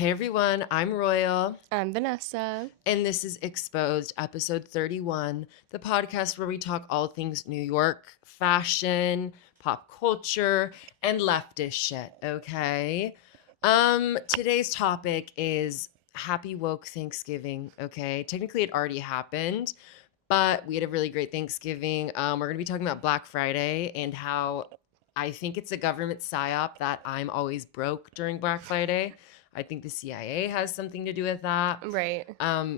Hey everyone, I'm Royal. I'm Vanessa. And this is Exposed, episode 31, the podcast where we talk all things New York, fashion, pop culture, and leftist shit, okay? Today's topic is Happy Woke Thanksgiving, okay? Technically it already happened, but we had a really great Thanksgiving. We're gonna be talking about Black Friday and how I think it's a government psyop that I'm always broke during Black Friday. I think the CIA has something to do with that. Right.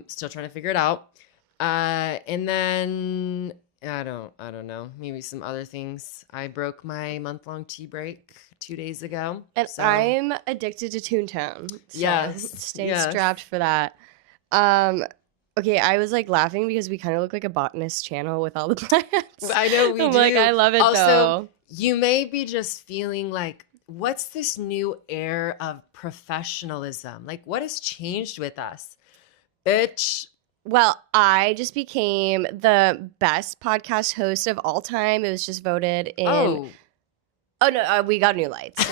Still trying to figure it out. And then I don't know. Maybe some other things. I broke my month-long tea break 2 days ago. And so I'm addicted to Toontown. So Yes, stay yes. strapped for that. Okay, I was like laughing because we kind of look like a botanist channel with all the plants. I know we I'm do. like, I love it Also, though. you may be just feeling like, what's this new air of professionalism? Like, what has changed with us? Bitch. Well, I just became the best podcast host of all time. It was just voted in. Oh no, we got new lights.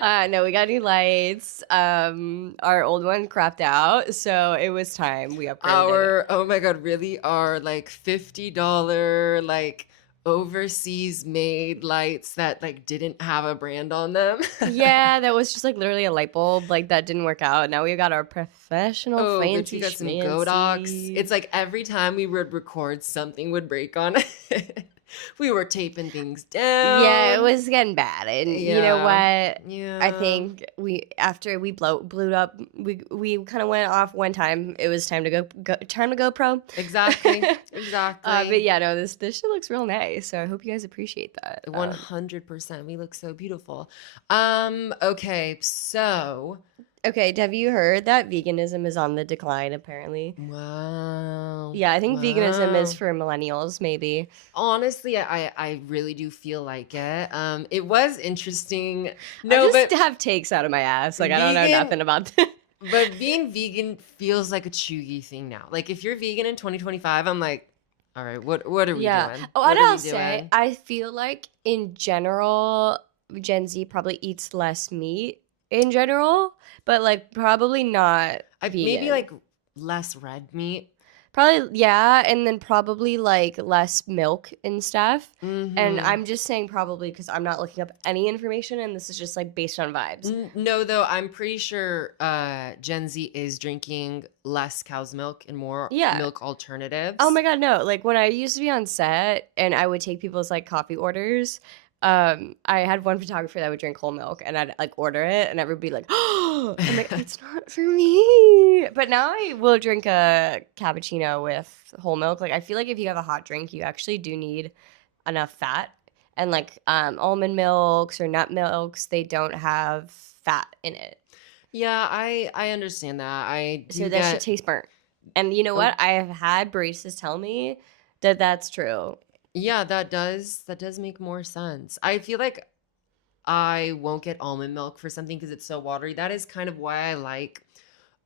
No, we got new lights. Our old one crapped out, so it was time we upgraded. Oh my god, really are like $50 like overseas made lights that like didn't have a brand on them. Yeah, that was just like literally a light bulb like that didn't work out. Now we got our professional Oh, bitch, fancy we got some schmancy. Godox. It's like every time we would record, something would break on it. We were taping things down. Yeah, it was getting bad, and you know what? Yeah. I think after we blew up, we kind of went off one time. It was time to go time to GoPro. Exactly. But yeah, no, this shit looks real nice. So I hope you guys appreciate that. 100%. We look so beautiful. Okay, so okay, have you heard that veganism is on the decline? Apparently. Wow. Yeah, I think veganism Wow. is for millennials, maybe. Honestly, I really do feel like it. It was interesting. I just have takes out of my ass. Like I don't know nothing about this. But being vegan feels like a chuggy thing now. Like if you're vegan in 2025, I'm like, all right, what are we doing? Oh, and I'll say, I feel like in general, Gen Z probably eats less meat in general, but like probably not vegan. Maybe like less red meat. Probably, yeah, and then probably like less milk and stuff. Mm-hmm. And I'm just saying probably because I'm not looking up any information, and this is just like based on vibes. No, though, I'm pretty sure Gen Z is drinking less cow's milk and more milk alternatives. Oh my god, no! Like when I used to be on set and I would take people's like coffee orders. I had one photographer that would drink whole milk, and I'd like order it, and everybody be like, "Oh, I'm like, it's not for me." But now I will drink a cappuccino with whole milk. Like I feel like if you have a hot drink, you actually do need enough fat, and like almond milks or nut milks, they don't have fat in it. Yeah, I understand that. So that should taste burnt. And you know what? I have had baristas tell me that that's true. Yeah, that does make more sense. I feel like I won't get almond milk for something because it's so watery. That is kind of why I like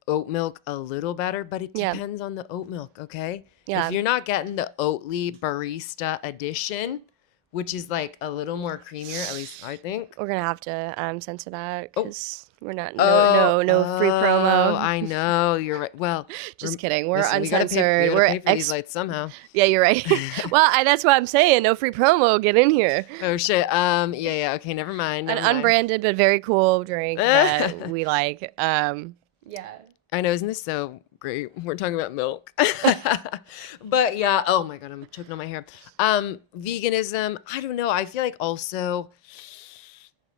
oat milk a little better, but it depends on the oat milk, okay? Yeah. If you're not getting the Oatly Barista Edition, which is like a little more creamier, at least I think. We're gonna have to censor that because we're not no free promo. I know, you're right. Well, just kidding. We're listen, uncensored. We gotta pay for these lights somehow. Yeah, you're right. Well, that's what I'm saying. No free promo. Get in here. Oh shit. Yeah. Okay, never mind. An unbranded but very cool drink that we like. Yeah. I know. Isn't this so great? We're talking about milk. But yeah. Oh my god, I'm choking on my hair. Veganism. I don't know. I feel like also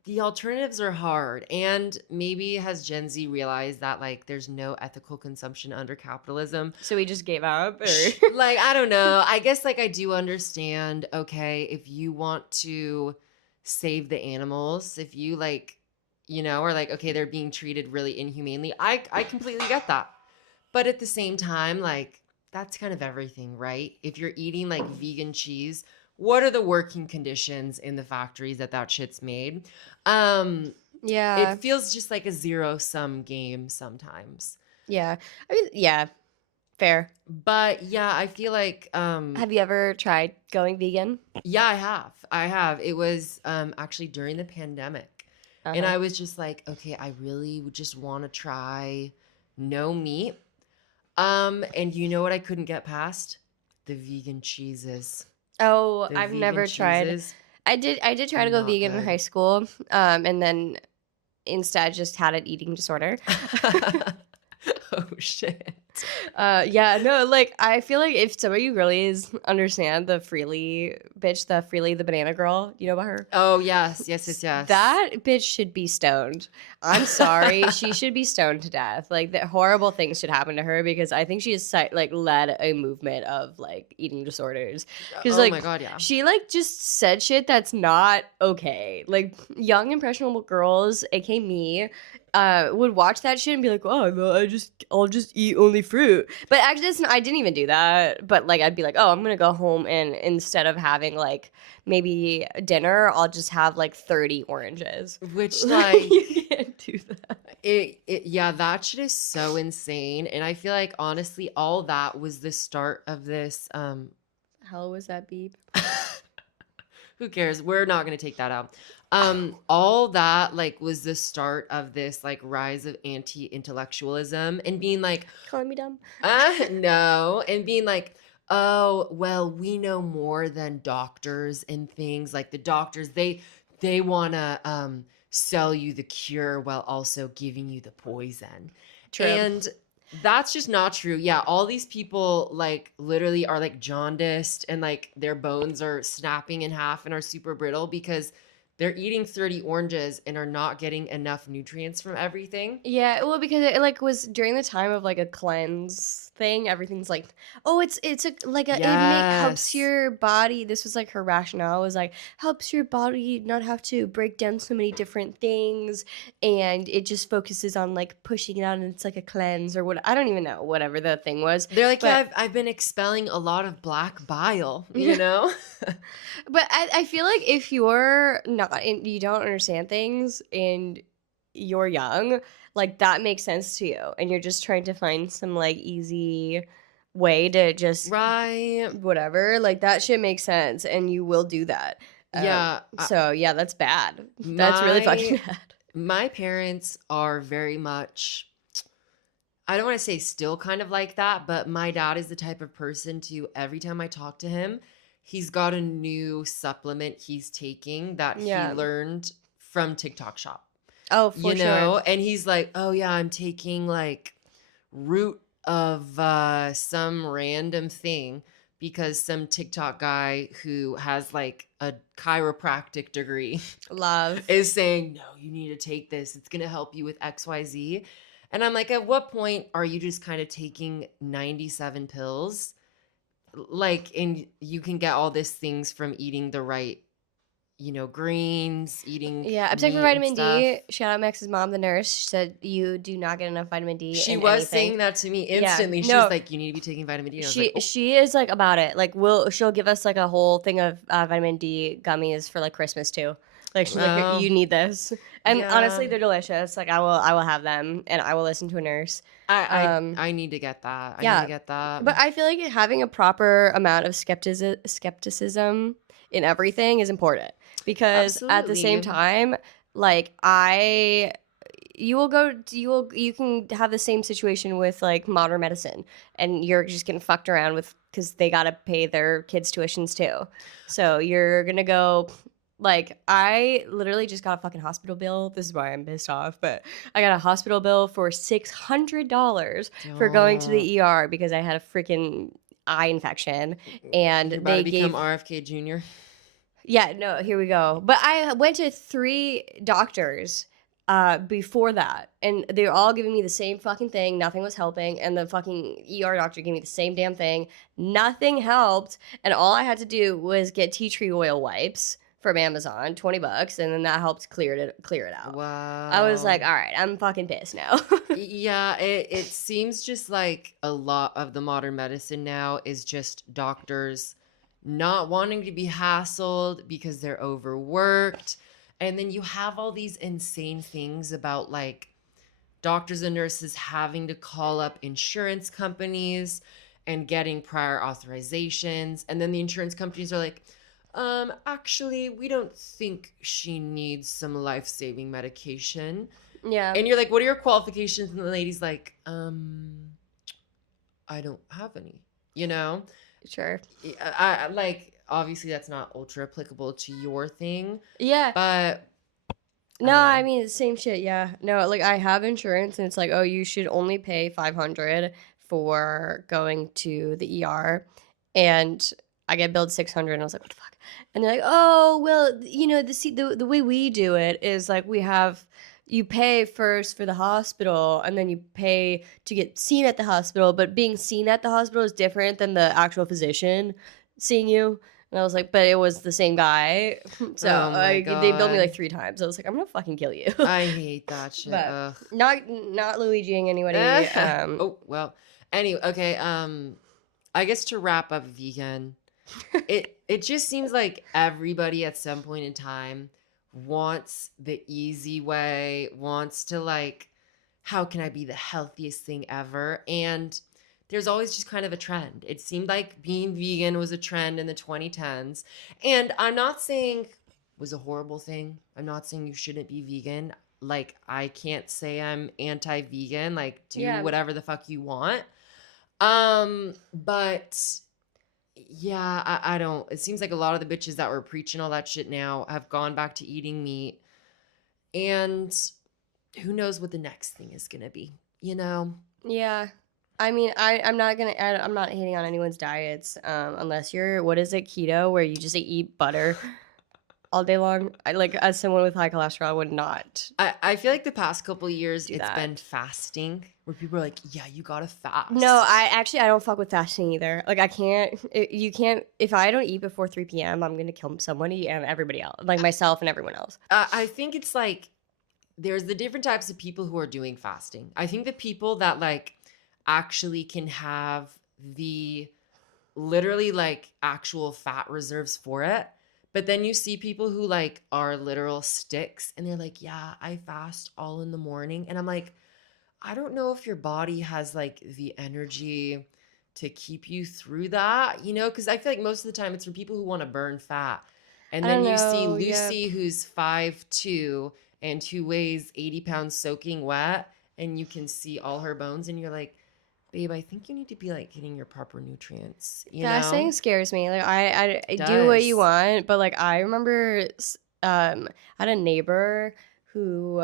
the alternatives are hard, and maybe has Gen Z realized that like there's no ethical consumption under capitalism, so we just gave up, or like I don't know. I guess like I do understand. Okay, if you want to save the animals, if you like, you know, or like okay, they're being treated really inhumanely. I completely get that, but at the same time, like that's kind of everything, right? If you're eating like vegan cheese, what are the working conditions in the factories that shit's made? Yeah. It feels just like a zero-sum game sometimes. Yeah. I mean, yeah. Fair. But yeah, I feel like have you ever tried going vegan? Yeah, I have. It was actually during the pandemic. And I was just like, okay, I really would just want to try no meat. And you know what I couldn't get past? The vegan cheeses. Oh, The I've vegan never tried. cheeses, I did try to go not vegan in high good. school, and then instead just had an eating disorder. Oh shit. Yeah, no, like I feel like if some of you girlies understand the Freely the banana girl, you know about her? Oh yes, yes, yes, yes. That bitch should be stoned. I'm sorry, she should be stoned to death. Like the horrible things should happen to her because I think she has like led a movement of like eating disorders. Because Oh like my god, yeah. she like just said shit that's not okay. Like young impressionable girls, aka me, would watch that shit and be like, "Oh, no, I'll just eat only fruit." But actually, I didn't even do that. But like, I'd be like, "Oh, I'm gonna go home and instead of having like maybe dinner, I'll just have like 30 oranges." Which You like can't do that. yeah, that shit is so insane. And I feel like honestly, all that was the start of this Hell was that beep? who cares? We're not gonna take that out. All that like was the start of this like rise of anti-intellectualism and being like, Calling me dumb? no, and being like, oh, well, we know more than doctors and things. Like the doctors, they wanna sell you the cure while also giving you the poison. True. And that's just not true. Yeah, all these people like literally are like jaundiced and like their bones are snapping in half and are super brittle because they're eating 30 oranges and are not getting enough nutrients from everything. Yeah, well, because it like was during the time of like a cleanse thing. Everything's like, oh, it's a like a helps Yes. your body. This was like her rationale was like helps your body not have to break down so many different things, and it just focuses on like pushing it out, and it's like a cleanse or what. I don't even know whatever the thing was. They're like, yeah, But I've been expelling a lot of black bile, you know? but I feel like if you're not you don't understand things and you're young, like that makes sense to you, and you're just trying to find some like easy way to just Right. whatever, like that shit makes sense, and you will do that. Yeah. So yeah, that's bad. That's really fucking My bad. my parents are very much, I don't want to say still kind of like that, but my dad is the type of person to every time I talk to him, he's got a new supplement he's taking that he Yeah. learned from TikTok Shop. Oh, for You sure. know, and he's like, oh yeah, I'm taking like root of some random thing because some TikTok guy who has like a chiropractic degree Love. is saying, no, you need to take this, it's going to help you with XYZ. And I'm like, at what point are you just kind of taking 97 pills, like, and you can get all these things from eating the right, you know, greens, eating Yeah, I'm taking meat and vitamin stuff. D. Shout out Max's mom, the nurse. She said you do not get enough vitamin D She in was anything. saying that to me Yeah, instantly. She no, was like, you need to be taking vitamin D. And I was like, she is like about it. Like she'll give us like a whole thing of vitamin D gummies for like Christmas too. Like she's like, oh, you need this, and honestly, yeah. they're delicious. Like I will have them, and I will listen to a nurse. I need to get that. I need Yeah, to get that. but I feel like having a proper amount of skepticism in everything is important because at the same Absolutely. time, like you can have the same situation with like modern medicine, and you're just getting fucked around with because they gotta pay their kids tuitions too. So you're gonna go. Like, I literally just got a fucking hospital bill. This is why I'm pissed off, but I got a hospital bill for $600 for going to Don't. the ER because I had a freaking eye infection, and You're about they to become gave. RFK Jr. Yeah, no, here we go. But I went to 3 doctors before that, and they were all giving me the same fucking thing. Nothing was helping, and the fucking ER doctor gave me the same damn thing. Nothing helped, and all I had to do was get tea tree oil wipes from Amazon, $20, and then that helped clear it out. Wow. I was like, all right, I'm fucking pissed now. Yeah, it seems just like a lot of the modern medicine now is just doctors not wanting to be hassled because they're overworked. And then you have all these insane things about like doctors and nurses having to call up insurance companies and getting prior authorizations. And then the insurance companies are like, Actually, we don't think she needs some life-saving medication. Yeah, And you're like, what are your qualifications? And the lady's like, I don't have any, you know? sure. I like, obviously that's not ultra applicable to your thing, Yeah. but I No, don't I know. mean, same shit, yeah. No, like, I have insurance, and it's like, oh, you should only pay 500 for going to the ER, and I get billed 600, and I was like, what the fuck? And they're like, oh, well, you know, the way we do it is, like, you pay first for the hospital, and then you pay to get seen at the hospital, but being seen at the hospital is different than the actual physician seeing you. And I was like, but it was the same guy. So Oh my they billed me like God. 3 times. I was like, I'm gonna fucking kill you. I hate that shit. But Ugh. not Luigiing anybody. Oh, well. Anyway, okay, I guess to wrap up vegan, it just seems like everybody at some point in time wants the easy way, wants to like, how can I be the healthiest thing ever? And there's always just kind of a trend. It seemed like being vegan was a trend in the 2010s. And I'm not saying it was a horrible thing. I'm not saying you shouldn't be vegan. Like, I can't say I'm anti-vegan. Like, do Yeah. whatever the fuck you want. But yeah, I don't. It seems like a lot of the bitches that were preaching all that shit now have gone back to eating meat. And who knows what the next thing is gonna be, you know? Yeah. I mean, I'm not hating on anyone's diets, unless you're, what is it, keto, where you just eat butter all day long. I, like, as someone with high cholesterol, would not I feel like the past couple of years do it's that. been fasting where people are like, yeah, you gotta fast. No, I don't fuck with fasting either. Like, I can't. You can't. If I don't eat before 3 p.m., I'm gonna kill somebody and everybody else, like myself and everyone else. I think it's like there's the different types of people who are doing fasting. I think the people that like actually can have the literally like actual fat reserves for it. But then you see people who like are literal sticks and they're like, yeah, I fast all in the morning. And I'm like, I don't know if your body has like the energy to keep you through that, you know? Because I feel like most of the time it's for people who want to burn fat. And I then don't you see know. Yeah. Lucy, who's 5'2" and who weighs 80 pounds soaking wet, and you can see all her bones, and you're like, babe, I think you need to be like getting your proper nutrients, you Fasting know? scares me. Like, I It do what you does. want, but like, I remember, I had a neighbor who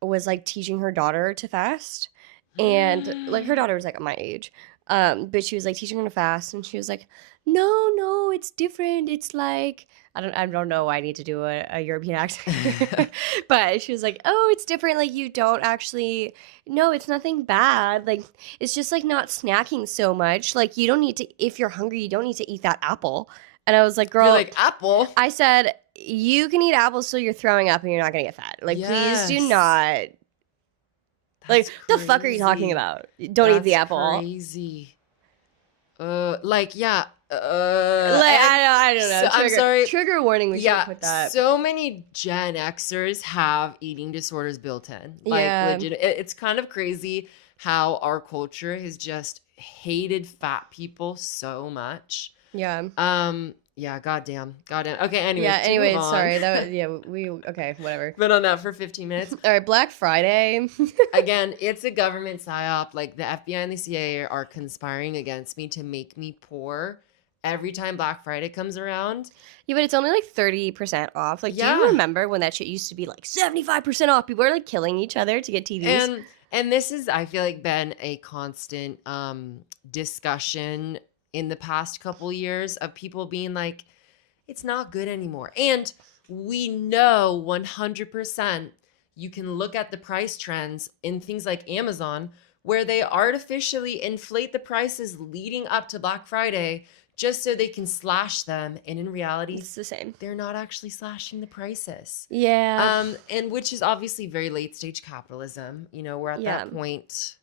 was like teaching her daughter to fast, and like her daughter was like my age, but she was like teaching her to fast, and she was like, no, it's different. It's like, I don't know why I need to do a European accent, but she was like, oh, it's different. Like, you don't actually, no, it's nothing bad. Like, it's just like not snacking so much. Like, you don't need to, if you're hungry, you don't need to eat that apple. And I was like, You're girl, like, apple? I said, you can eat apples so you're throwing up and you're not gonna get fat. Like, please do Yes. not. Like, That's the fuck are you talking crazy. about? Don't eat the That's apple. crazy. Like, yeah. Like, And I don't know. so, I'm sorry. Trigger warning. We should Yeah, put that. so many Gen Xers have eating disorders built in. Like, Yeah. legit, it's kind of crazy how our culture has just hated fat people so much. Yeah. Yeah, goddamn. Okay, anyways. Yeah. to Anyway, move on. sorry. That was, yeah. We okay. Whatever. Been on that for 15 minutes. All right. Black Friday. Again, it's a government psyop. Like, the FBI and the CIA are conspiring against me to make me poor every time Black Friday comes around. Yeah, but it's only like 30% off. Like, do Yeah. you remember when that shit used to be like 75% off? People are like killing each other to get TVs. And this is, I feel like, been a constant discussion in the past couple years of people being like, it's not good anymore. And we know 100% you can look at the price trends in things like Amazon where they artificially inflate the prices leading up to Black Friday just so they can slash them. And in reality, It's the same. they're not actually slashing the prices. Yeah. And which is obviously very late stage capitalism. You know, we're at Yeah. that point.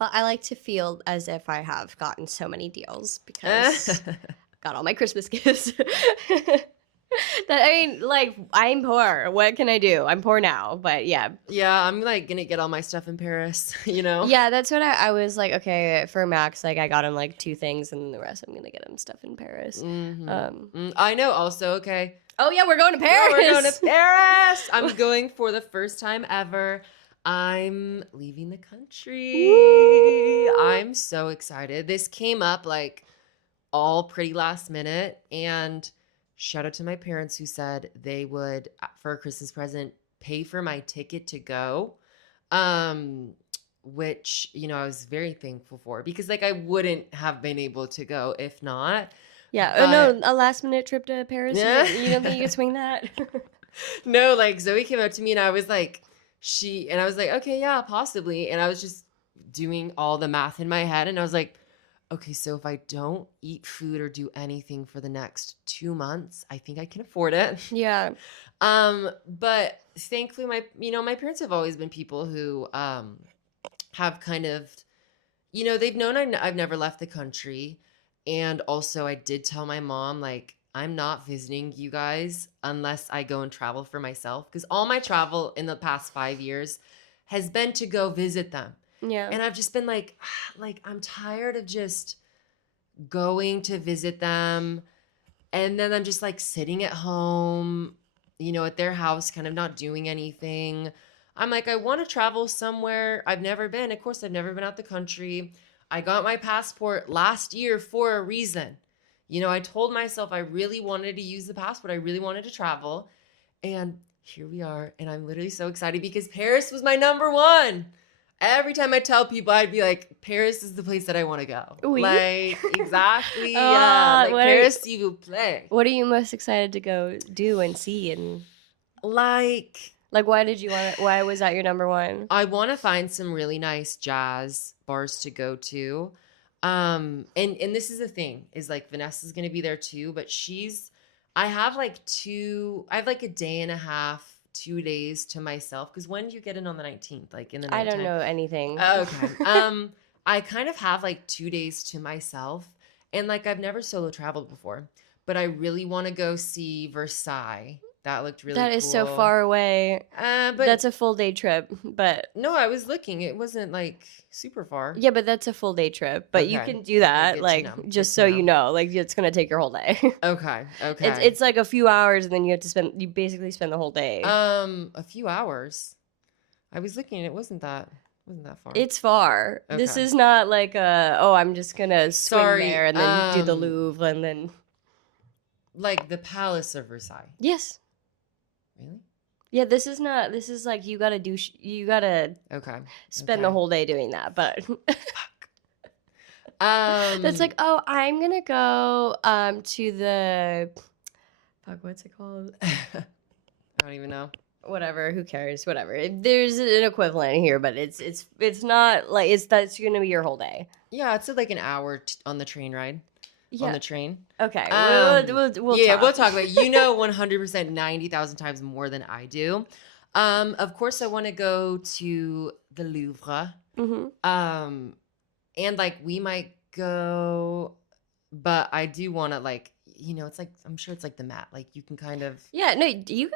Well, I like to feel as if I have gotten so many deals because got all my Christmas gifts. Like, I'm poor. What can I do? I'm poor now, but yeah. Yeah, I'm like gonna get all my stuff in Paris, you know? Yeah, that's what I was like, okay, for Max, like, I got him, like, 2 things, and the rest I'm gonna get him stuff in Paris. I know also, okay. Oh, yeah, we're going to Oh, Paris! we're going to Paris! I'm going for the first time ever. I'm leaving the country. Woo! I'm so excited. This came up, like, all pretty last minute, and shout out to my parents who said they would, for a Christmas present, pay for my ticket to go, which, you know, I was very thankful for, because like I wouldn't have been able to go if not. Yeah, But no, a last-minute trip to Paris? Yeah. You don't think you could swing that? no, like Zoe came up to me and I was like, I was like, okay, yeah, possibly. And I was just doing all the math in my head, and I was like, okay, so if I don't eat food or do anything for the next 2 months, I think I can afford it. Yeah. But thankfully my parents have always been people who have kind of, you know, they've known I've never left the country. And also I did tell my mom, like, I'm not visiting you guys unless I go and travel for myself, because all my travel in the past 5 years has been to go visit them. Yeah. And I've just been like I'm tired of just going to visit them, and then I'm just like sitting at home, you know, at their house, kind of not doing anything. I'm like, I want to travel somewhere I've never been. Of course, I've never been out the country. I got my passport last year for a reason. You know, I told myself I really wanted to use the passport. I really wanted to travel. And here we are. And I'm literally so excited because Paris was my number one. Every time I tell people, I'd be like, Paris is the place that I want to go. Oui. Like, exactly. Yeah. Like, Paris, s'il vous plaît. What are you most excited to go do and see? And Like, why did you want it? Why was that your number one? I want to find some really nice jazz bars to go to. And this is the thing, is like Vanessa's going to be there too, but I have like a day and a half, 2 days to myself. Because when do you get in on the 19th? Like in the nighttime? I don't know anything. Okay. I kind of have like 2 days to myself, and like I've never solo traveled before, but I really want to go see Versailles. That looked really cool. That is so far away. But that's a full day trip. But no, I was looking. It wasn't like super far. Yeah, but that's a full day trip. But you can do that, like, just so you know, like, it's gonna take your whole day. Okay. It's like a few hours, and then you basically spend the whole day. A few hours. I was looking, and it wasn't that far. It's far. Okay. This is not like I'm just gonna swim there and then do the Louvre and then like the Palace of Versailles. Yes. Really? Yeah, this is like you gotta spend the whole day doing that, but that's like, oh, I'm gonna go to the what's it called? I don't even know. Whatever, who cares? Whatever. There's an equivalent here, but it's not like that's gonna be your whole day. Yeah, it's like an hour on the train ride. Yeah. On the train. Okay. We'll we'll talk about it. You know 100% 90,000 times more than I do. Of course I want to go to the Louvre. Mm-hmm. And like we might go, but I do want to, like, you know, it's like, I'm sure it's like the Met. Like you can kind of. Yeah, no, you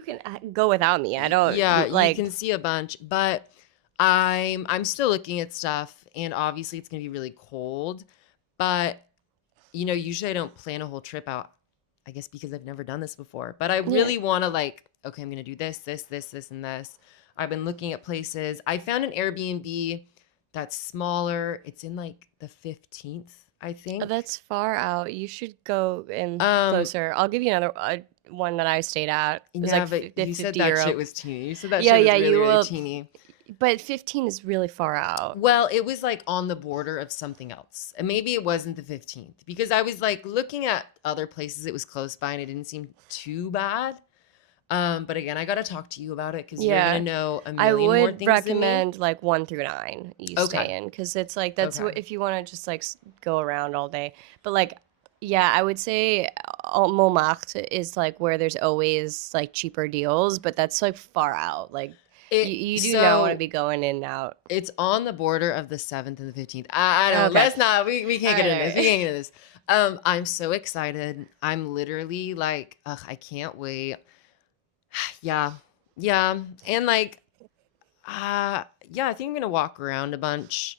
can go without me. I don't. Yeah, like, you can see a bunch, but I'm still looking at stuff, and obviously it's gonna be really cold, but you know, usually I don't plan a whole trip out, I guess because I've never done this before. But I really want to, like, okay, I'm going to do this, and this. I've been looking at places. I found an Airbnb that's smaller. It's in, like, the 15th, I think. Oh, that's far out. You should go in closer. I'll give you another one that I stayed at. It was like but you said that Euro. shit was teeny. You said that shit was really, really teeny. But 15 is really far out. Well, it was like on the border of something else. And maybe it wasn't the 15th, because I was like looking at other places it was close by and it didn't seem too bad. But again, I got to talk to you about it because you're going to know a million more things. I would recommend like 1 through 9 you stay in, because it's like that's what, if you want to just like go around all day. But like, yeah, I would say Montmartre is like where there's always like cheaper deals, but that's like far out. Like, you do not want to be going in and out. It's on the border of the 7th and the 15th. I don't know. Let's not. We can't get into this. We can't get into this. I'm so excited. I'm literally like, ugh, I can't wait. Yeah. Yeah. And like, yeah, I think I'm gonna walk around a bunch,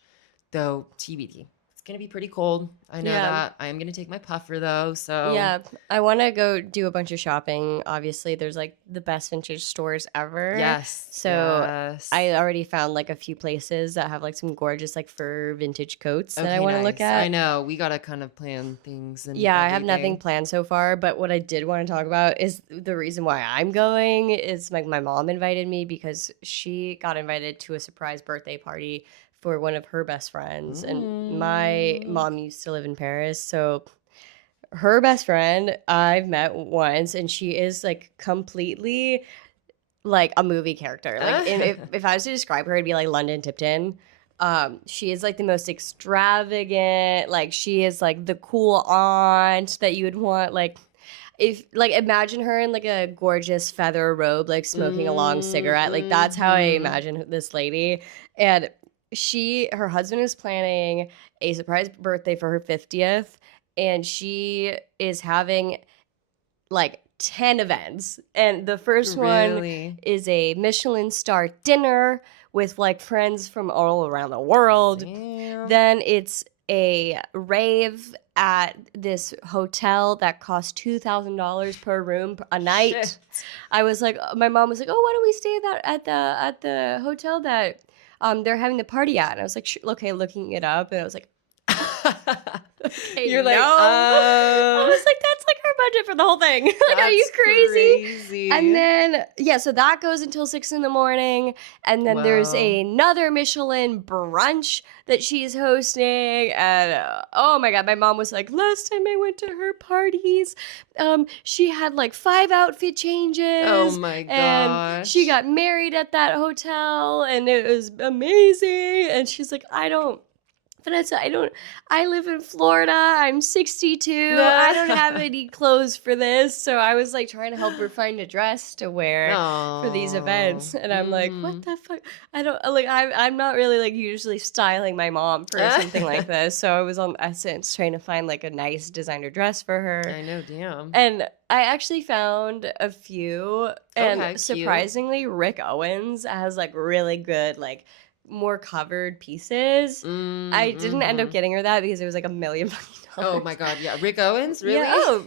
though TBD. It's gonna be pretty cold. I know Yeah. that. I am gonna take my puffer though, so Yeah, I want to go do a bunch of shopping. Obviously, there's like the best vintage stores ever. yes, So yes. I already found like a few places that have like some gorgeous like fur vintage coats that I Okay, want to look nice. I at. know we gotta kind of plan things and Yeah, I have nothing everything. planned so far, but what I did want to talk about is the reason why I'm going is like my mom invited me because she got invited to a surprise birthday party for one of her best friends. And my Mm. mom used to live in Paris, so her best friend I've met once, and she is like completely like a movie character. Like if I was to describe her, it'd be like London Tipton. She is like the most extravagant. Like she is like the cool aunt that you would want. Like if like imagine her in like a gorgeous feather robe, like smoking a long cigarette. Like that's how I Mm-hmm. imagine this lady. And her husband is planning a surprise birthday for her 50th, and she is having like 10 events. And the first one Really? is a Michelin star dinner with like friends from all around the world. Damn. Then it's a rave at this hotel that costs $2,000 per room a night. Shit. I was like, my mom was like, "Oh, why don't we stay at the hotel that they're having the party at?" And I was like, "Okay," looking it up, and I was like, "Okay, You're no." like, I was like, "That's like our budget for the whole thing." Like, are you that's crazy? crazy. And then yeah, so that goes until 6 in the morning, and then there's Wow. another Michelin brunch that she's hosting. And oh my god, my mom was like, last time I went to her parties, she had like 5 outfit changes. Oh my And she gosh. got married at that hotel, and it was amazing. And she's like, Vanessa, I live in Florida. I'm 62. I don't have any clothes for this. So I was like trying to help her find a dress to wear for these No. events. And I'm like, what Mm-hmm. the fuck? I don't like, I'm not really like usually styling my mom for something like this. So I was on Essence trying to find like a nice designer dress for her. I know, damn. And I actually found a few, and Okay, cute. surprisingly, Rick Owens has like really good, like more covered pieces. I didn't end up Mm-hmm. getting her that because it was like $1 million Oh fucking my dollars. god, yeah. Rick Owens, really? Yeah. Oh,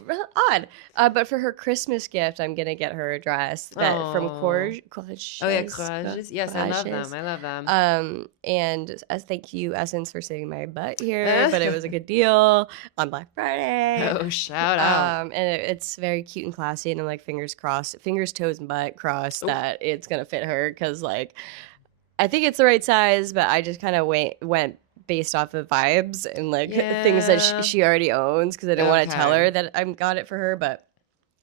odd. But for her Christmas gift, I'm gonna get her a dress that from Oh. Oh yeah, Courges. collages. Yes, I love them. Collages. I love them. And as thank you, Essence, for saving my butt here. But it was a good deal on Black Friday. Oh, shout out. And it's very cute and classy. And I'm like, fingers crossed, fingers, toes, and butt crossed Oh, that it's gonna fit her, because like I think it's the right size, but I just kind of went based off of vibes and like things that yeah. she already owns, because I didn't want to tell Okay. her that I got it for her. But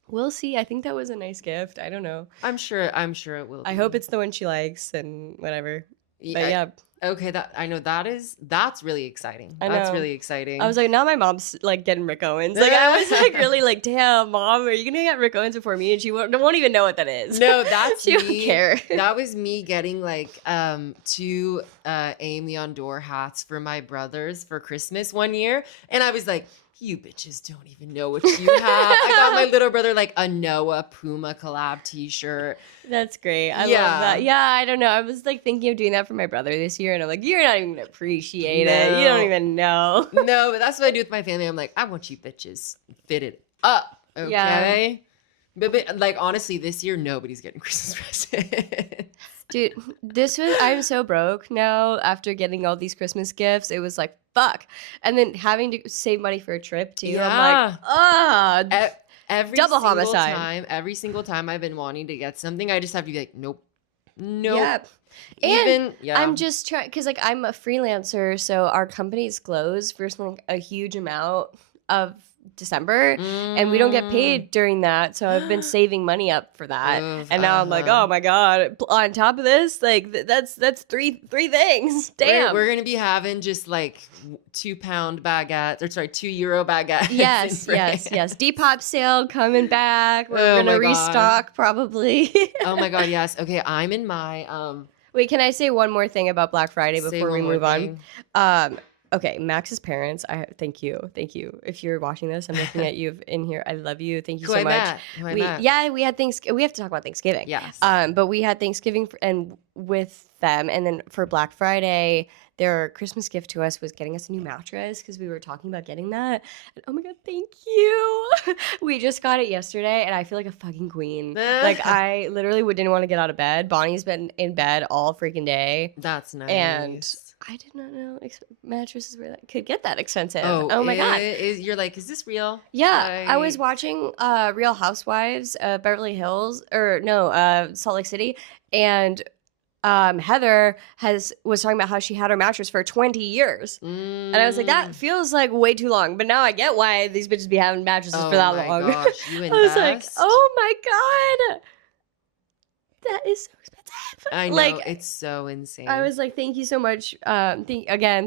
we'll see. I think that was a nice gift. I don't know. I'm sure it will I be. hope it's the one she likes and whatever. But Yeah. yeah, Okay, that I know that's really exciting. I That's know. really exciting. I was like, now my mom's like getting Rick Owens. Like I was like really like, damn, mom, are you gonna get Rick Owens before me? And she won't even know what that is. No, that's she me. won't care. That was me getting like 2 Aim Leon Dore hats for my brothers for Christmas one year. And I was like, you bitches don't even know what you have. I got my little brother like a Noah Puma collab t-shirt. That's great. I love Yeah. that. Yeah, I don't know. I was like thinking of doing that for my brother this year, and I'm like, you're not even gonna appreciate it. You don't No. even know. No, but that's what I do with my family. I'm like, I want you bitches fitted up. Okay. Yeah. But like honestly, this year nobody's getting Christmas presents. Dude, I'm so broke now after getting all these Christmas gifts. It was like, fuck. And then having to save money for a trip too. Yeah. I'm like, ah. Every Double single homicide. every single time I've been wanting to get something, I just have to be like, nope. Yeah. Even yeah. I'm just trying, because like I'm a freelancer, so our company's closed for like a huge amount of December, and we don't get paid during that. So I've been saving money up for that, and now I'm like, oh my god! On top of this, like that's three things. Damn. We're gonna be having just like 2 pound baguettes, or sorry, €2 baguettes. Yes. Depop sale coming back. We're Oh gonna my God. restock probably. Oh my god, yes. Okay, I'm in my Wait, can I say one more thing about Black Friday say before we one more move on? thing. Okay, Max's parents, thank you. Thank you. If you're watching this, I'm looking at you in here. I love you. Thank you Who so I much. met. Who I We met. yeah, we had we have to talk about Thanksgiving. Yes. But we had Thanksgiving and with them, and then for Black Friday, their Christmas gift to us was getting us a new mattress because we were talking about getting that. And oh my god, thank you. We just got it yesterday, and I feel like a fucking queen. Like I literally didn't want to get out of bed. Bonnie's been in bed all freaking day. That's nice. And I did not know mattresses could get that expensive. Oh my god! You're like, is this real? Yeah, I was watching Real Housewives, Beverly Hills, or no, Salt Lake City, and Heather was talking about how she had her mattress for 20 years, and I was like, that feels like way too long. But now I get why these bitches be having mattresses for that long. Oh my gosh, you invest. I was like, oh my god, that is so expensive. I know, like, it's so insane. I was like, thank you so much. Thank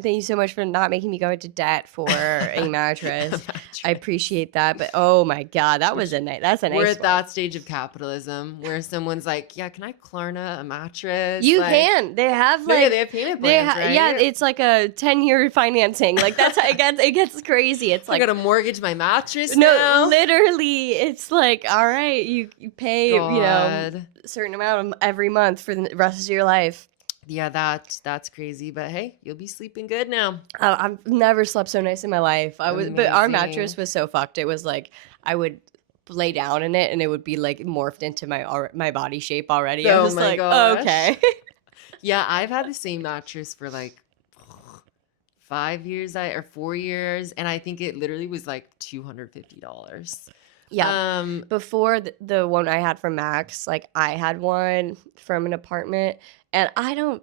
you so much for not making me go into debt for a mattress. I appreciate that. But oh my god, that's a nice We're at one. that stage of capitalism where someone's like, yeah, can I Klarna a mattress? You like, can. They have yeah, they have payment plans, right? Yeah, it's like a 10-year financing. Like that's how it gets crazy. It's I like gotta mortgage my mattress no, now? literally, it's like, all right, you pay God. a certain amount every month for the rest of your life. Yeah, that's crazy. But hey, you'll be sleeping good now. I've never slept so nice in my life. But our Amazing. mattress was so fucked. It was like I would lay down in it and it would be like morphed into my body shape already. I Oh was my like, gosh. okay. Yeah, I've had the same mattress for like 5 years or 4 years, and I think it literally was like $250. Yeah. Before the one I had from Max, like I had one from an apartment, and I don't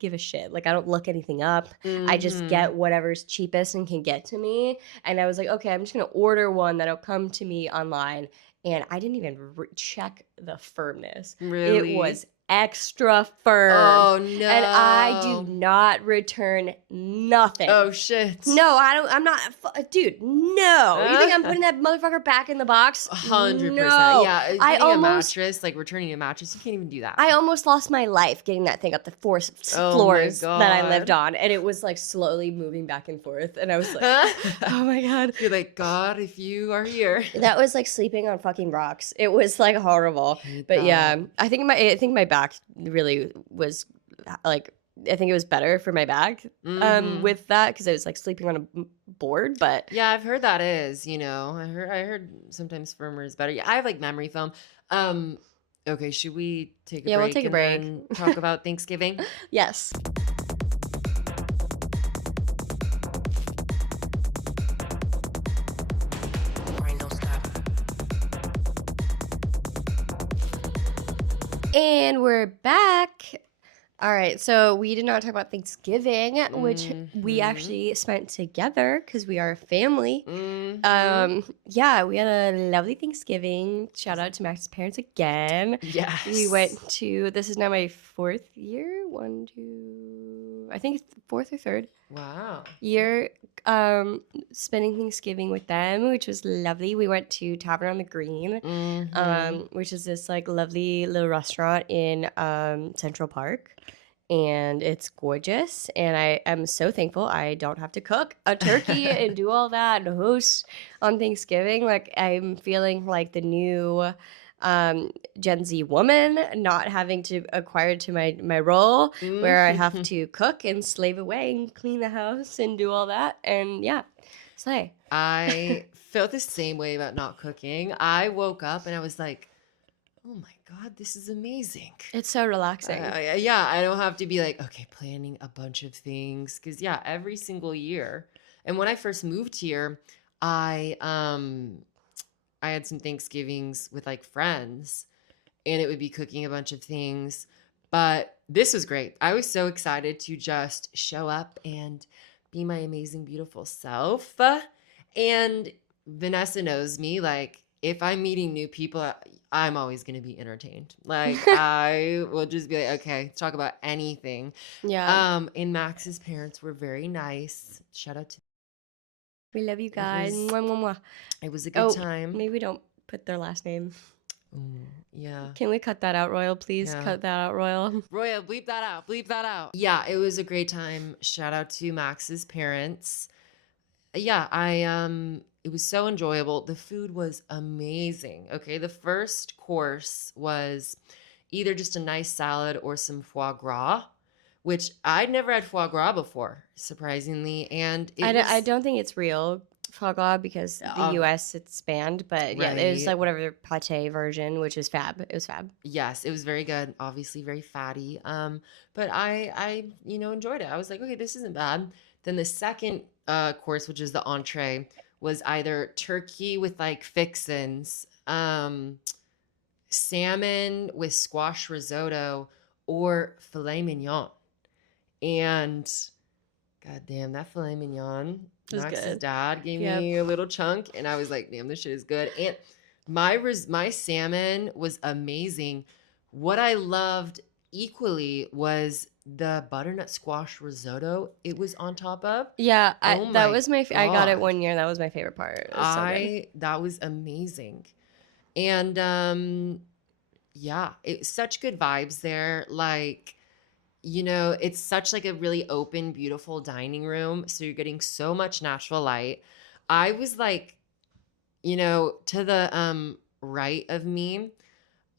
give a shit. Like I don't look anything up. I just get whatever's cheapest and can get to me. And I was like, okay, I'm just gonna order one that'll come to me online. And I didn't even check the firmness. Really? It was extra firm. Oh no. And I do not return nothing. Oh shit. No, I'm not, dude. No, you think I'm putting that motherfucker back in the box? 100%. No. Yeah, getting a mattress, like returning a mattress, you can't even do that. I almost lost my life getting that thing up the four floors that I lived on, and it was like slowly moving back and forth, and I was like, oh my god. You're like, God, if you are here. That was like sleeping on fucking rocks. It was like horrible. But yeah, I think my back really was like, I think it was better for my back with that because I was like sleeping on a board. But yeah, I've heard that is, I heard sometimes firmer is better. Yeah, I have like memory foam. Okay, should we take a break? Yeah, we'll take a break. And talk about Thanksgiving? Yes. And we're back. All right, so we did not talk about Thanksgiving, which we actually spent together because we are a family. Yeah, we had a lovely Thanksgiving. Shout out to Max's parents again. Yes. We went to, this is now my 4th year. I think it's 4th or 3rd. Wow. Year spending Thanksgiving with them, which was lovely. We went to Tavern on the Green, which is this like lovely little restaurant in Central Park, and it's gorgeous. And I am so thankful I don't have to cook a turkey and do all that and host on Thanksgiving. Like I'm feeling like the new Gen Z woman, not having to acquire to my role where I have to cook and slave away and clean the house and do all that. And yeah, slay. I felt the same way about not cooking. I woke up and I was like, oh my God, this is amazing. It's so relaxing. Yeah, I don't have to be like, okay, planning a bunch of things. Because yeah, every single year. And when I first moved here, I had some Thanksgivings with like friends, and it would be cooking a bunch of things. But this was great. I was so excited to just show up and be my amazing, beautiful self. And Vanessa knows me. Like, if I'm meeting new people, I'm always going to be entertained. Like, I will just be like, okay, let's talk about anything. Yeah. And Max's parents were very nice. Shout out to We love you guys. Mwah, mwah, mwah. It was a good time. Maybe we don't put their last name. Yeah. Can we cut that out, Royal? Please Yeah. cut that out, Royal. Roya, bleep that out. Bleep that out. Yeah, it was a great time. Shout out to Max's parents. Yeah, it was so enjoyable. The food was amazing. Okay, the first course was either just a nice salad or some foie gras, which I'd never had foie gras before, surprisingly. And it I was don't think it's real foie gras because the US it's banned, but yeah, it was right. like whatever pate version, which is fab. It was fab. Yes, it was very good. Obviously, very fatty. But I enjoyed it. I was like, okay, this isn't bad. Then the second course, which is the entree, was either turkey with like fixins, salmon with squash risotto, or filet mignon. And goddamn, that filet mignon. It was Max's good. dad gave Yep. me a little chunk, and I was like, damn, this shit is good. And my salmon was amazing. What I loved equally was the butternut squash risotto it was on top of. Yeah, Oh that my was I got it God. one year. That was my favorite part. It was so good. That was amazing. And yeah, it's such good vibes there. Like, it's such like a really open, beautiful dining room. So you're getting so much natural light. I was like, to the right of me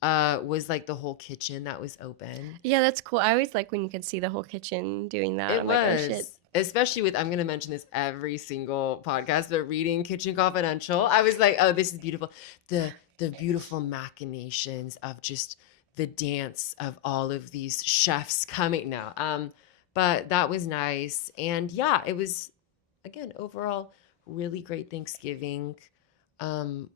was like the whole kitchen that was open. Yeah, that's cool. I always like when you can see the whole kitchen doing that. It I'm was. like, oh shit. Especially with, I'm going to mention this every single podcast, but reading Kitchen Confidential, I was like, oh, this is beautiful. The beautiful machinations of just the dance of all of these chefs coming now. But that was nice. And yeah, it was, again, overall, really great Thanksgiving.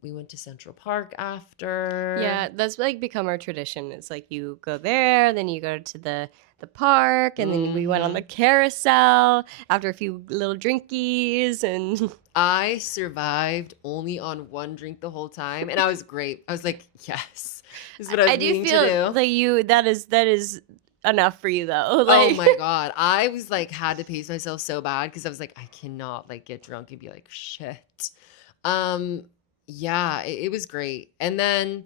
We went to Central Park after. Yeah, that's like become our tradition. It's like you go there, then you go to the park, and then we went on the carousel after a few little drinkies, and I survived only on one drink the whole time, and I was great. I was like, yes, this is what I was I do meaning feel to do. like that is enough for you though. Oh my God. I was like, had to pace myself so bad because I was like, I cannot like get drunk and be like, shit. Yeah, it was great. And then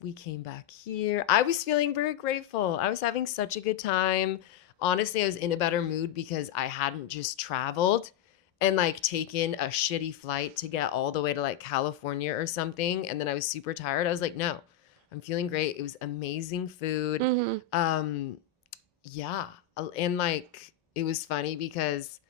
we came back here. I was feeling very grateful. I was having such a good time. Honestly, I was in a better mood because I hadn't just traveled and like taken a shitty flight to get all the way to like California or something. And then I was super tired. I was like, no, I'm feeling great. It was amazing food. Mm-hmm. Yeah. And like, it was funny because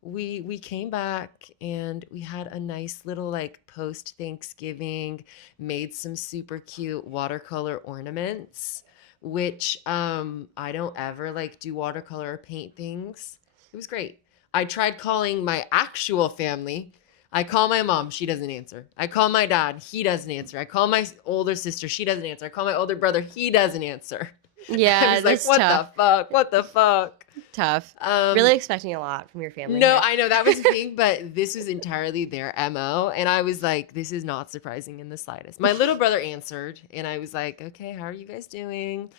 we came back and we had a nice little like post Thanksgiving, made some super cute watercolor ornaments, which I don't ever like do watercolor or paint things. It was great. I tried calling my actual family. I call my mom, she doesn't answer. I call my dad, he doesn't answer. I call my older sister, she doesn't answer. I call my older brother, he doesn't answer. Yeah, I was like, what tough. the fuck? What the fuck? Tough. Really expecting a lot from your family. No, here. I know that was the thing, but this was entirely their MO. And I was like, this is not surprising in the slightest. My little brother answered and I was like, okay, how are you guys doing?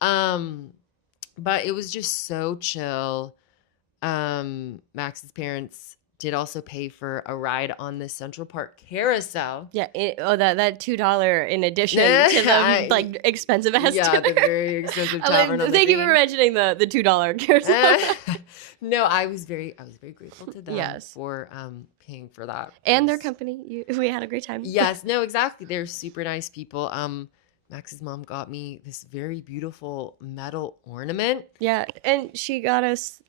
But it was just so chill. Max's parents did also pay for a ride on the Central Park carousel. Yeah. That $2 in addition to the like expensive ass. Yeah, the very expensive tavern. Thank you for mentioning the $2 carousel. No, I was very grateful to them Yes. for paying for that. And their company. We had a great time. Yes, no, exactly. They're super nice people. Max's mom got me this very beautiful metal ornament. Yeah, and she got us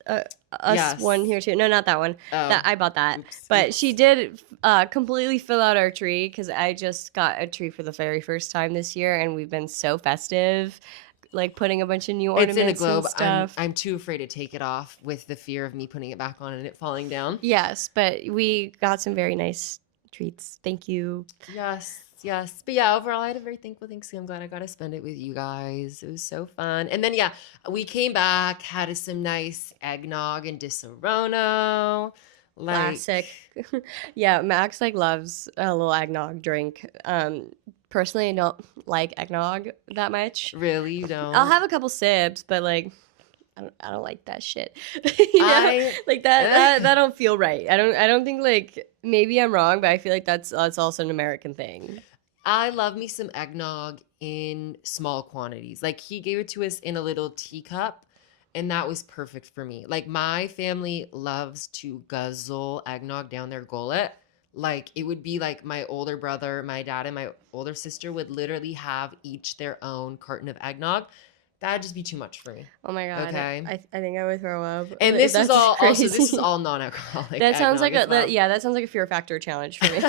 Yes. one here too. No, not that one. Oh. I bought that. Oops, But oops. she did completely fill out our tree because I just got a tree for the very first time this year, and we've been so festive, like putting a bunch of new ornaments It's in a globe. and stuff. I'm too afraid to take it off with the fear of me putting it back on and it falling down. Yes, but we got some very nice treats. Thank you. Yes. But yeah, overall, I had a very thankful Thanksgiving. I'm glad I got to spend it with you guys. It was so fun. And then, yeah, we came back, had some nice eggnog and Disaronno. Classic. Yeah, Max like loves a little eggnog drink. Personally, I don't like eggnog that much. Really? You don't? I'll have a couple sips, but like I don't like that shit. You know? Like that don't feel right. I don't think like maybe I'm wrong, but I feel like that's also an American thing. I love me some eggnog in small quantities. Like he gave it to us in a little teacup, and that was perfect for me. Like my family loves to guzzle eggnog down their gullet. Like it would be like my older brother, my dad, and my older sister would literally have each their own carton of eggnog. That'd just be too much for me. Oh my God. Okay. I think I would throw up. And this is That's all crazy. also this is all non-alcoholic. That sounds like eggnog as well. that sounds like a Fear Factor challenge for me.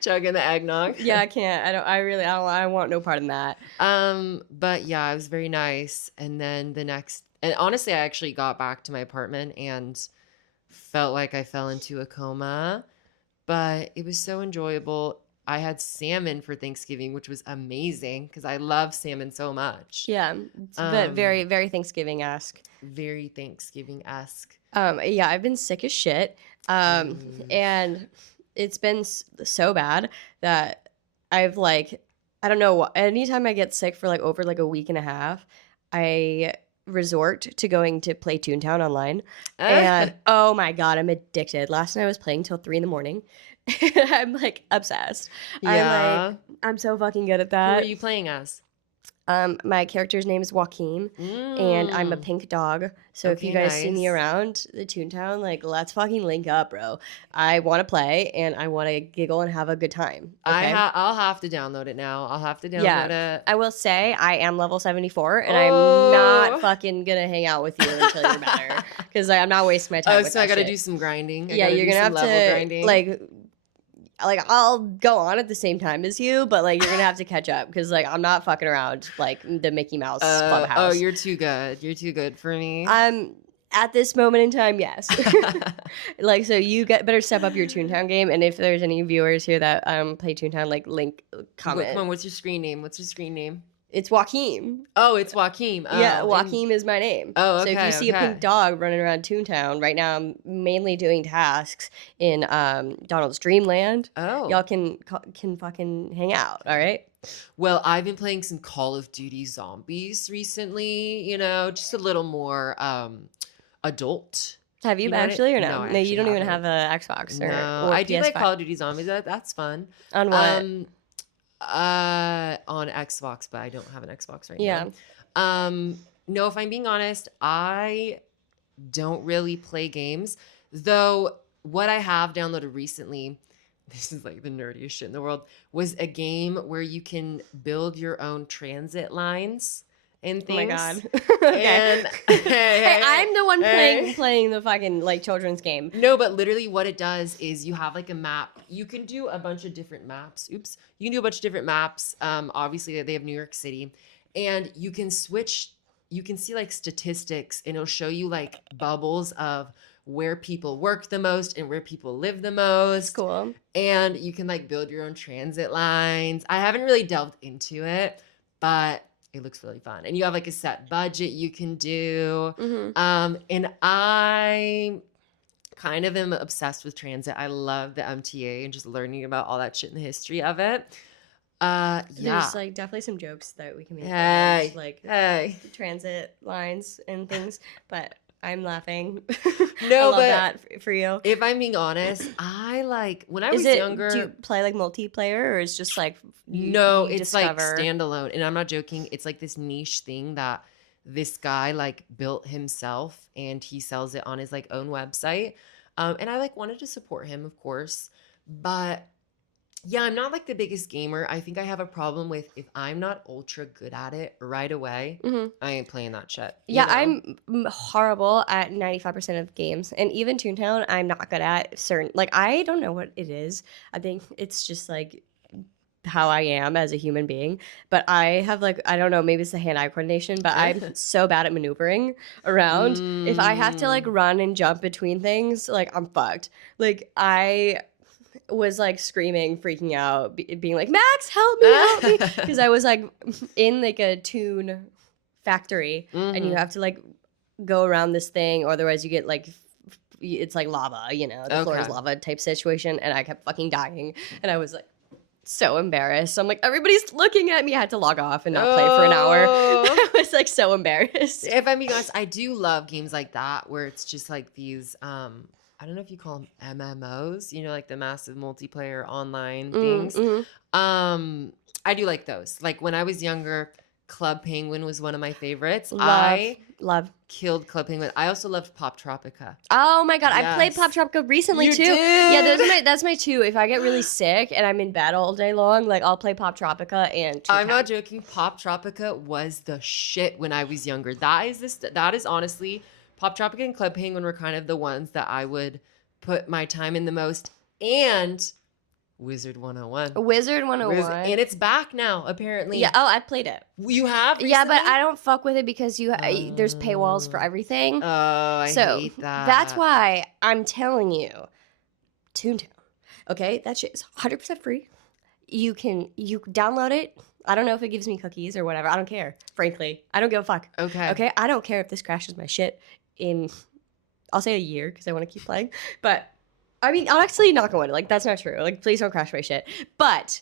Chugging the eggnog. Yeah, I can't. I want no part in that. But yeah, it was very nice. And then and honestly, I actually got back to my apartment and felt like I fell into a coma, but it was so enjoyable. I had salmon for Thanksgiving, which was amazing because I love salmon so much. Yeah, but very, very Thanksgiving-esque. Very Thanksgiving-esque. Yeah, I've been sick as shit. And it's been so bad that I've like, I don't know, anytime I get sick for like over like a week and a half, I resort to going to play Toontown online. And oh my God, I'm addicted. Last night I was playing till 3 a.m. I'm like obsessed. Yeah. I'm so fucking good at Who that. are you playing as? My character's name is Joaquin, and I'm a pink dog. So if you guys see me around the Toontown, like, let's fucking link up, bro. I want to play, and I want to giggle and have a good time. Okay? I'll have to download it now. I'll have to download it. I will say I am level 74, and I'm not fucking gonna hang out with you until you're better, because I'm not wasting my time. So I gotta do some grinding. Yeah, you're gonna have to grinding. like I'll go on at the same time as you, but like you're gonna have to catch up because like I'm not fucking around like the Mickey Mouse Clubhouse. Oh, you're too good. You're too good for me. At this moment in time, yes. Like, so you better step up your Toontown game, and if there's any viewers here that play Toontown, like link comment. Come on, what's your screen name? It's Joaquin. Oh, it's Joaquin. Oh, yeah, Joaquin is my name. Oh, okay. So if you see a pink dog running around Toontown, right now I'm mainly doing tasks in Donald's Dreamland. Oh. Y'all can fucking hang out, all right? Well, I've been playing some Call of Duty Zombies recently, just a little more adult. Have you actually or no? No, you don't even have a Xbox or I do PS5. like Call of Duty Zombies. That's fun. On what? On Xbox, but I don't have an Xbox right now. No, if I'm being honest, I don't really play games. Though what I have downloaded recently, this is like the nerdiest shit in the world, was a game where you can build your own transit lines and things. Oh my God. Okay. Hey, I'm the one playing the fucking like children's game. No, but literally what it does is you have like a map. You can do a bunch of different maps. You can do a bunch of different maps. Obviously they have New York City, and you can switch. You can see like statistics, and it'll show you like bubbles of where people work the most and where people live the most. That's cool. And you can like build your own transit lines. I haven't really delved into it, but it looks really fun. And you have like a set budget you can do. Mm-hmm. And I kind of am obsessed with transit. I love the MTA and just learning about all that shit and the history of it. Yeah. There's like definitely some jokes that we can make. Hey. Like transit lines and things, but I'm laughing. No, I love that for you. If I'm being honest, I like when I was younger. Do you play like multiplayer, or is just like no? You it's discover... like standalone, and I'm not joking. It's like this niche thing that this guy like built himself, and he sells it on his like own website. And I like wanted to support him, of course, but yeah, I'm not like the biggest gamer. I think I have a problem with if I'm not ultra good at it right away, I ain't playing that shit. Yeah, I'm horrible at 95% of games. And even Toontown, I'm not good at certain, like, I don't know what it is. I think it's just like how I am as a human being. But I have like, I don't know, maybe it's the hand-eye coordination, but I'm so bad at maneuvering around. If I have to like run and jump between things, like I'm fucked. Like I was like screaming, freaking out, being like, Max, help me, because I was like in like a toon factory, and you have to like go around this thing, or otherwise you get like it's like lava, the floor is lava type situation, and I kept fucking dying, and I was like so embarrassed. I'm like, everybody's looking at me. I had to log off and not play for an hour. I was like so embarrassed. If I'm being honest, I do love games like that where it's just like these I don't know if you call them MMOs, like the massive multiplayer online Mm, things. mhm. I do like those. Like when I was younger, Club Penguin was one of my favorites. Love, I love. killed Club Penguin. I also loved Pop Tropica. Oh my god, I played Pop Yes. Tropica recently You too. Yeah, did? that's my two. If I get really sick and I'm in bed all day long, like I'll play Pop Tropica and I'm Toontown. not joking. Pop Tropica was the shit when I was younger. That is honestly, Pop Tropica and Club Penguin were kind of the ones that I would put my time in the most. And Wizard 101. Wizard 101. And it's back now, apparently. Yeah, oh, I played it. You have recently? Yeah, but I don't fuck with it because there's paywalls for everything. Oh, I So hate that. that's why I'm telling you, Toontown. Okay, that shit is 100% free. You download it. I don't know if it gives me cookies or whatever. I don't care. Frankly, I don't give a fuck. Okay. Okay, I don't care if this crashes my shit in, I'll say a year because I want to keep playing. But I mean, I'm actually not going to. Like, that's not true. Like, please don't crash my shit. But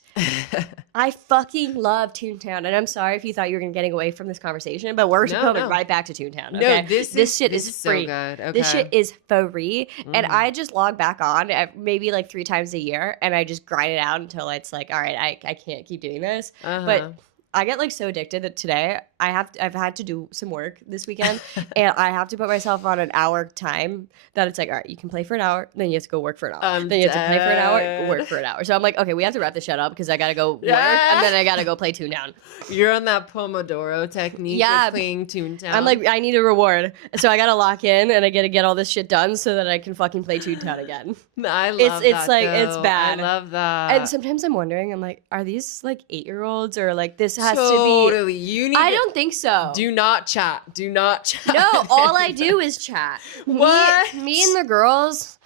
I fucking love Toontown. And I'm sorry if you thought you were getting away from this conversation, but we're coming right back to Toontown. Okay? No, this shit is free. So good. Okay. This shit is free. And I just log back on maybe like 3 times a year. And I just grind it out until it's like, all right, I can't keep doing this. But I get like so addicted that today I've had to do some work this weekend and I have to put myself on an hour time that it's like, all right, you can play for an hour, then you have to go work for an hour. Then you have to play for an hour, work for an hour. So I'm like, okay, we have to wrap this shit up because I gotta go work and then I gotta go play Toontown. You're on that Pomodoro technique of playing Toontown. I'm like, I need a reward. So I gotta lock in and I gotta get all this shit done so that I can fucking play Toontown again. I love that. It's like, it's bad. I love that. And sometimes I'm wondering, I'm like, are these like 8-year-olds or like this has totally. to be. You need I don't think so. Do not chat. Do not chat. No, all I do is chat. What? Me and the girls,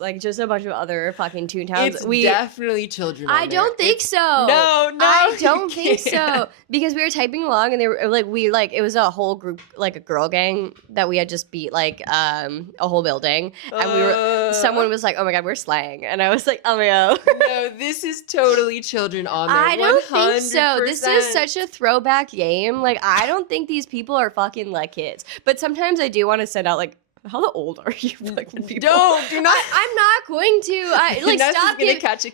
like just a bunch of other fucking Toontowns. It's definitely children. I don't think so. No, I don't think so. Because we were typing along and they were like, it was a whole group, like a girl gang that we had just beat like a whole building. And someone was like, oh my God, we're slaying. And I was like, oh my God. No, this is totally children on there. I don't 100%. think so. This is such a throwback game. Like, I don't think these people are fucking like kids. But sometimes I do want to send out like, how old are you fucking people? Do not. I'm not going to.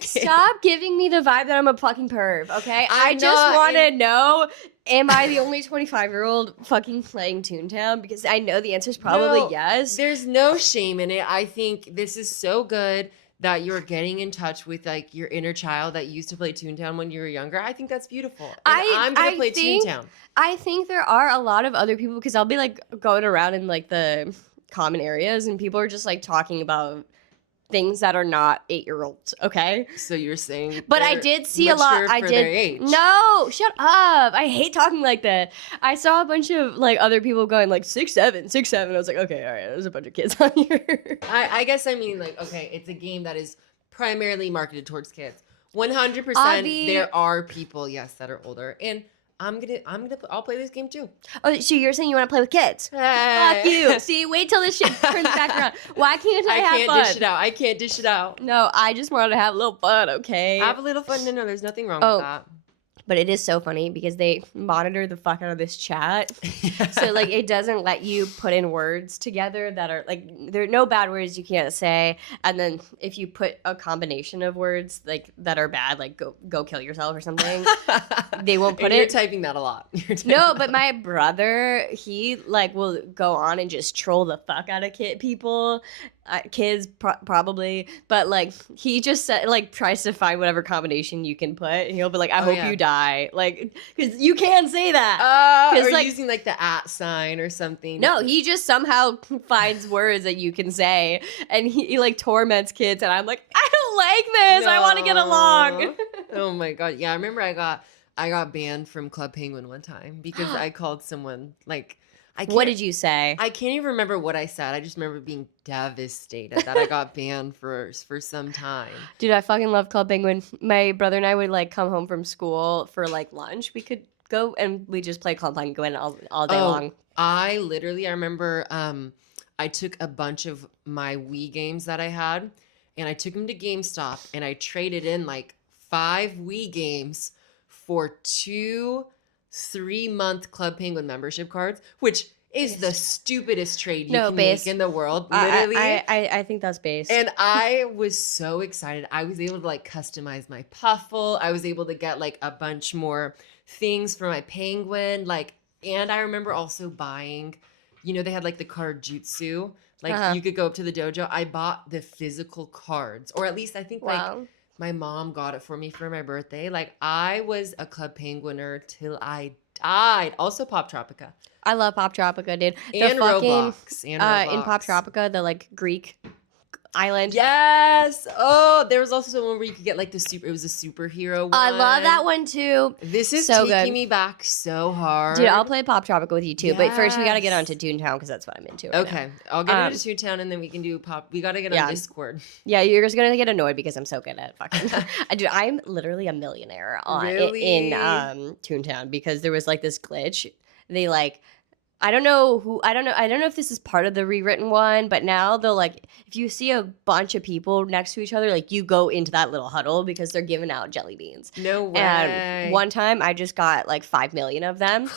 Stop giving me the vibe that I'm a fucking perv, okay? I just want to know, am I the only 25-year-old fucking playing Toontown? Because I know the answer is probably yes. There's no shame in it. I think this is so good that you're getting in touch with like your inner child that used to play Toontown when you were younger. I think that's beautiful. And I'm going to play Toontown. I think there are a lot of other people because I'll be like going around in like the common areas and people are just like talking about things that are not 8-year-olds, okay? So you're saying, but I did see a lot. I did. Their age. No, shut up! I hate talking like that. I saw a bunch of like other people going like 6'7", 6'7". I was like, okay, all right, there's a bunch of kids on here. I guess I mean like, okay, it's a game that is primarily marketed towards kids. 100%. There are people, yes, that are older, and I'll play this game too. Oh, so you're saying you want to play with kids? Hey. Fuck you. See, wait till this shit turns back around. Why can't I have fun? I can't dish it out. No, I just wanted to have a little fun, okay? Have a little fun. No, there's nothing wrong with that. But it is so funny because they monitor the fuck out of this chat. So, like, it doesn't let you put in words together that are, like, there are no bad words you can't say. And then if you put a combination of words, like, that are bad, like, go kill yourself or something, they won't put it. You're typing that a lot. No, but my brother, he, like, will go on and just troll the fuck out of people. Kids probably, but like he just like tries to find whatever combination you can put, and he'll be like, "I hope you die," like because you can say that. Or like, using like the @ sign or something. No, he just somehow finds words that you can say, and he like torments kids, and I'm like, I don't like this. No. I want to get along. Oh my God, yeah, I remember I got banned from Club Penguin one time because I called someone like. What did you say? I can't even remember what I said. I just remember being devastated that I got banned for some time. Dude, I fucking love Club Penguin. My brother and I would like come home from school for like lunch. We could go and we just play Club Penguin all day long. I remember I took a bunch of my Wii games that I had and I took them to GameStop and I traded in like 5 Wii games for 2 3-month Club Penguin membership cards, which is the stupidest trade you No, can based. make in the world. Literally. I think that's based. And I was so excited. I was able to like customize my puffle. I was able to get like a bunch more things for my penguin. Like, and I remember also buying, you know, they had like the card jutsu. Like you could go up to the dojo. I bought the physical cards, or at least I think like my mom got it for me for my birthday. Like I was a Club Penguiner till I died. Also Pop Tropica. I love Pop Tropica, dude. And Roblox. And Roblox. In Pop Tropica, the like Greek island. Yes. Oh, there was also one where you could get like it was a superhero one. I love that one too. This is so taking good. me back so hard. Dude, I'll play Pop Tropica with you too. Yes. But first we got to get onto Toontown because that's what I'm into right Okay. now. I'll get into Toontown and then we can do Pop. We got to get on Discord. Yeah, you're just going to get annoyed because I'm so good at fucking. Dude, I'm literally a millionaire in Toontown because there was like this glitch. They like I don't know if this is part of the rewritten one, but now they'll like if you see a bunch of people next to each other, like you go into that little huddle because they're giving out jelly beans. No way. And one time I just got like 5 million of them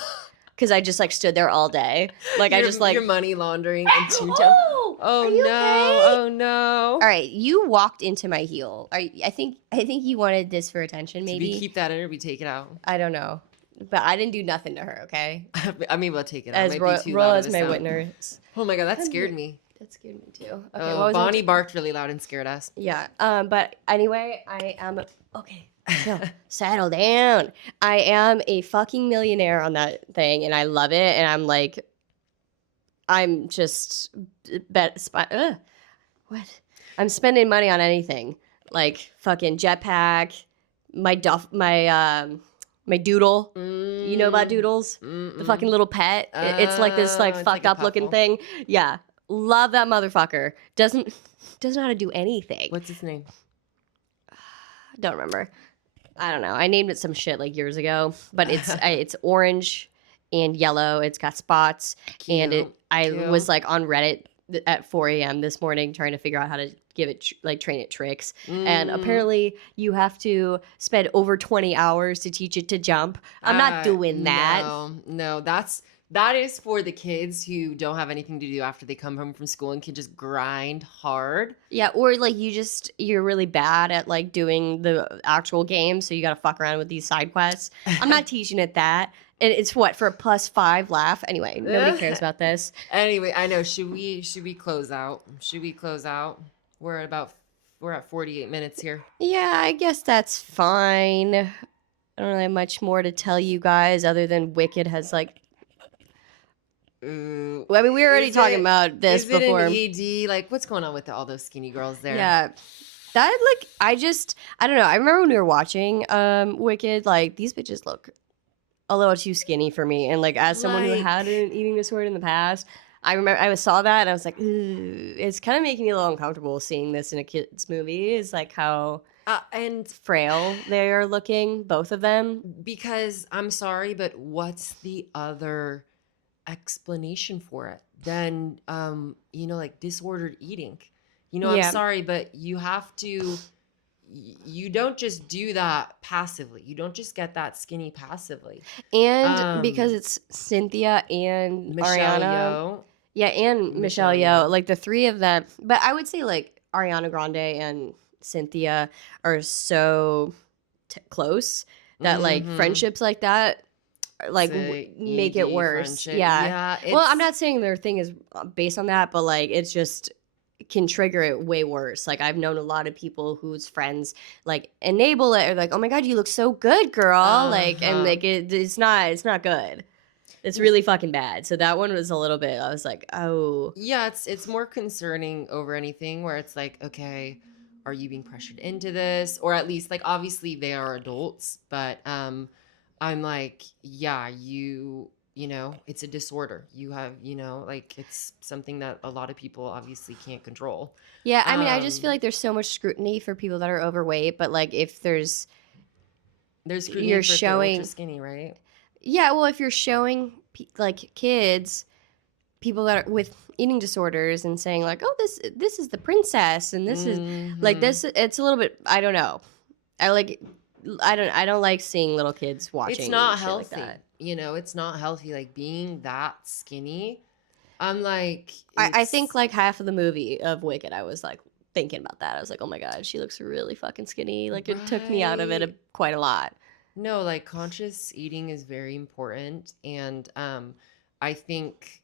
because I just like stood there all day. Like I just like you're money laundering in Toontown. Oh no! Okay? Oh no! All right, you walked into my heel. I think you wanted this for attention. Maybe Did we keep that in or we take it out? I don't know. But I didn't do nothing to her, okay? I'm able to take it out. As royal as my witness. Oh my god, that scared me. That scared me too. Okay, oh, Bonnie barked really loud and scared us. Yeah. But anyway, I am okay. Chill. Settle down. I am a fucking millionaire on that thing, and I love it. And I'm just what? I'm spending money on anything like fucking jetpack, my doodle. You know about doodles? The fucking little pet. It's like this like fucked up looking thing. Yeah. Love that motherfucker. Doesn't know how to do anything. What's his name? Don't remember. I don't know. I named it some shit like years ago, but it's orange and yellow. It's got spots. Cute. And I was like on Reddit at 4 a.m. this morning trying to figure out how to give it train it tricks, and apparently you have to spend over 20 hours to teach it to jump. I'm not doing that. No, that is for the kids who don't have anything to do after they come home from school and can just grind hard. Yeah, or like you're really bad at like doing the actual game, so you got to fuck around with these side quests. I'm not teaching it that. And it's what, for a +5 laugh? Anyway, nobody cares about this. Anyway, I know. Should we close out? We're at 48 minutes here. Yeah, I guess that's fine. I don't really have much more to tell you guys other than Wicked has like. I mean, we were already talking about this before. Is it an ED? Like, what's going on with all those skinny girls there? Yeah. That like I don't know. I remember when we were watching Wicked, like these bitches look a little too skinny for me. And like as someone who had an eating disorder in the past, I remember I saw that and I was like, ooh, it's kind of making me a little uncomfortable seeing this in a kid's movie. Is like how and frail they are looking, both of them. Because I'm sorry, but what's the other explanation for it than like disordered eating? I'm sorry, but you don't just do that passively. You don't just get that skinny passively. And because it's Cynthia and Michelle Ariana. Yeoh. Yeah, and Michelle Yeoh. Like the three of them. But I would say like Ariana Grande and Cynthia are so close that like friendships like that like make it worse. Yeah. Well, I'm not saying their thing is based on that, but like it's just can trigger it way worse. Like I've known a lot of people whose friends like enable it or like, oh my god, you look so good, girl. Like and like it's not good. It's really fucking bad. So that one was a little bit. I was like, oh yeah. It's more concerning over anything where it's like, okay, are you being pressured into this, or at least like obviously they are adults, but I'm like, yeah, you know, it's a disorder. You have, like it's something that a lot of people obviously can't control. Yeah, I mean, I just feel like there's so much scrutiny for people that are overweight, but like if there's scrutiny you're for showing ultra skinny, right? Yeah, well, if you're showing like kids, people that are with eating disorders and saying like, oh, this is the princess and this is like this, it's a little bit. I don't know. I don't like seeing little kids watching. It's not shit healthy. Like that. It's not healthy. Like being that skinny I'm like, I think like half of the movie of Wicked, I was like thinking about that. I was like, oh my God, she looks really fucking skinny. Like it took me out of it right. quite a lot. No, like conscious eating is very important. And I think,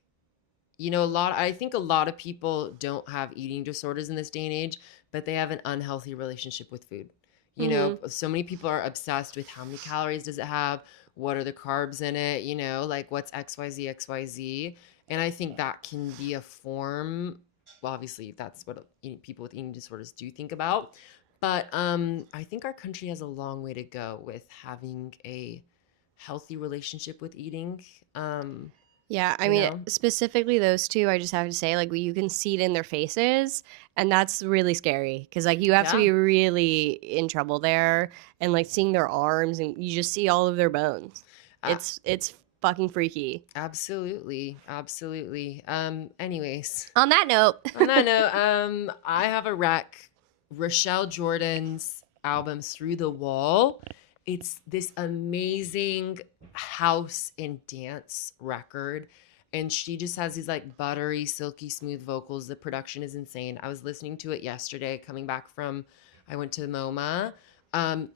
I think a lot of people don't have eating disorders in this day and age, but they have an unhealthy relationship with food. Mm-hmm. So many people are obsessed with how many calories does it have? What are the carbs in it? Like what's XYZ, XYZ. And I think that can be a form. Well, obviously, that's what people with eating disorders do think about. But I think our country has a long way to go with having a healthy relationship with eating. Yeah, I You mean, know? specifically those two, I just have to say, like, you can see it in their faces, and that's really scary because, like, you have to Yeah. be really in trouble there, and like seeing their arms, and you just see all of their bones. Uh, It's fucking freaky. Absolutely, absolutely. Anyways, On that note, on that note, I have a rec. Rochelle Jordan's album Through the Wall. It's this amazing house and dance record. And she just has these like buttery, silky smooth vocals. The production is insane. I was listening to it yesterday, coming back from I went to MoMA.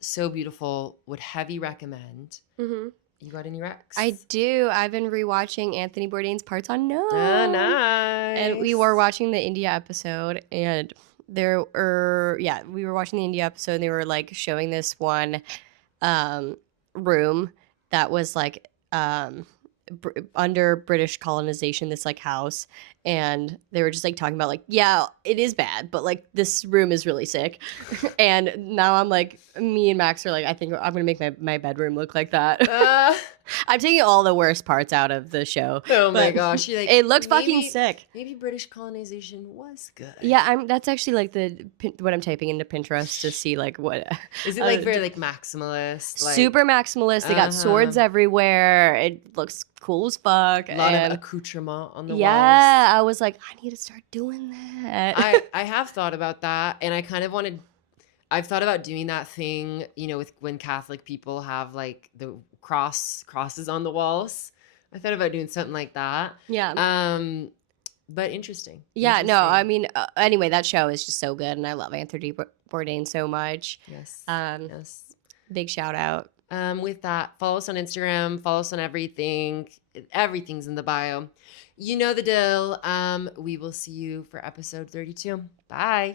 So beautiful. Would heavy recommend. hmm You got any recs? I do. I've been rewatching Anthony Bourdain's Parts Unknown. Ah, And we nice. were watching the India episode, and we were watching the India episode, and they were like showing this one room that was like under British colonization, this like house, and they were just like talking about like, yeah, it is bad, but like this room is really sick. And now I'm like, me and Max are like, I think I'm gonna make my bedroom look like that. I'm taking all the worst parts out of the show. Oh my but gosh, you're like, it looks fucking sick. Maybe British colonization was good. Yeah, that's actually like what I'm typing into Pinterest to see like what Is it like very like maximalist? Like, super maximalist. They got swords everywhere. It looks cool as fuck. A lot of accoutrement on the walls. Yeah, I was like, I need to start doing that. I have thought about that, and I kind of wanted. I've thought about doing that thing, with when Catholic people have like the crosses on the walls. I thought about doing something like that. Yeah. But interesting. Yeah, no, I mean, anyway, that show is just so good, and I love Anthony Bourdain so much. Yes. Yes. Big shout out. With that, follow us on Instagram, follow us on everything. Everything's in the bio. You know the deal. We will see you for episode 32. Bye.